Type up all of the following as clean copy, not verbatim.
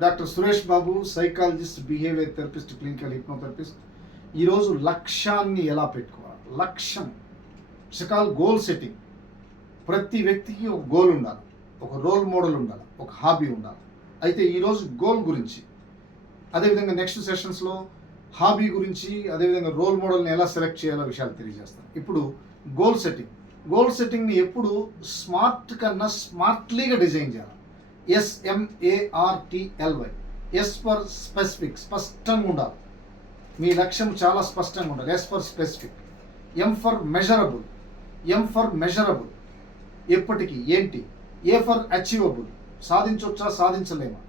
Doctor Suresh Babu, psychologist, behaviour therapist, clinical hypnotherapist. ఈరోజు లక్ష్యాన్ని ఎలా పెట్టుకోవాలి? లక్ష్యం కాల్ గోల్ సెట్టింగ్. ప్రతి వ్యక్తికి ఒక గోల్ ఉండాలి, ఒక రోల్ మోడల్ ఉండాలి, ఒక హాబీ ఉండాలి. అయితే ఈరోజు గోల్ గురించి, అదేవిధంగా నెక్స్ట్ సెషన్స్లో హాబీ గురించి, అదేవిధంగా రోల్ మోడల్ని ఎలా సెలెక్ట్ చేయాలో విషయాలు తెలియజేస్తాను. ఇప్పుడు గోల్ సెట్టింగ్. గోల్ సెట్టింగ్ని ఎప్పుడు స్మార్ట్ కన్నా స్మార్ట్లీగా డిజైన్ చేయాలి. SMARTLY. ఎస్ ఫర్ స్పెసిఫిక్, స్పష్టంగా ఉండాలి. మీ లక్ష్యం చాలా స్పష్టంగా ఉండాలి. S for specific. M for measurable. ఎప్పటికీ ఏంటి? ఏ ఫర్ అచీవబుల్, సాధించవచ్చా సాధించలేమా,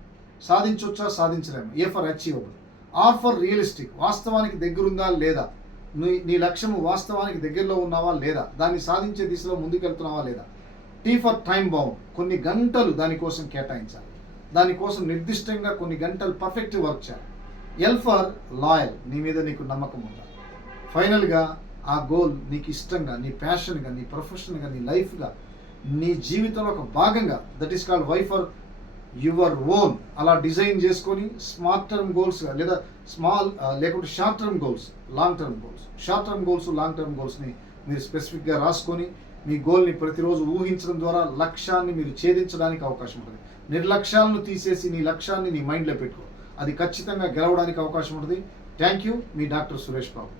A for achievable. R for realistic, వాస్తవానికి దగ్గరుందా లేదా, నీ లక్ష్యం వాస్తవానికి దగ్గరలో ఉన్నావా లేదా, దాన్ని సాధించే దిశలో ముందుకెళ్తున్నావా లేదా. టీ ఫర్ టైం బౌండ్, కొన్ని గంటలు దానికోసం కేటాయించాలి, దానికోసం నిర్దిష్టంగా కొన్ని గంటలు పర్ఫెక్ట్ వర్క్ చేయాలి. ఎల్ ఫర్ లాయల్, నీ మీద నీకు నమ్మకం ఉండాలి. ఫైనల్గా ఆ గోల్ నీకు ఇష్టంగా, నీ ప్యాషన్గా, నీ ప్రొఫెషన్గా, నీ లైఫ్గా, నీ జీవితంలో ఒక భాగంగా, that is called Y for your own. అలా డిజైన్ చేసుకొని స్మార్ట్ టర్మ్ గోల్స్గా, లేదా లేకుంటే short term goals, long term goals. Short term goals, long term గోల్స్ని మీరు స్పెసిఫిక్గా రాసుకొని మీ గోల్ని ప్రతిరోజు ఊహించడం ద్వారా లక్ష్యాన్ని మీరు ఛేదించడానికి అవకాశం ఉంటుంది. నిర్లక్ష్యాలను తీసేసి నీ లక్ష్యాన్ని నీ మైండ్లో పెట్టుకో, అది ఖచ్చితంగా గెలవడానికి అవకాశం ఉంటుంది. Thank you, me doctor Suresh Babu.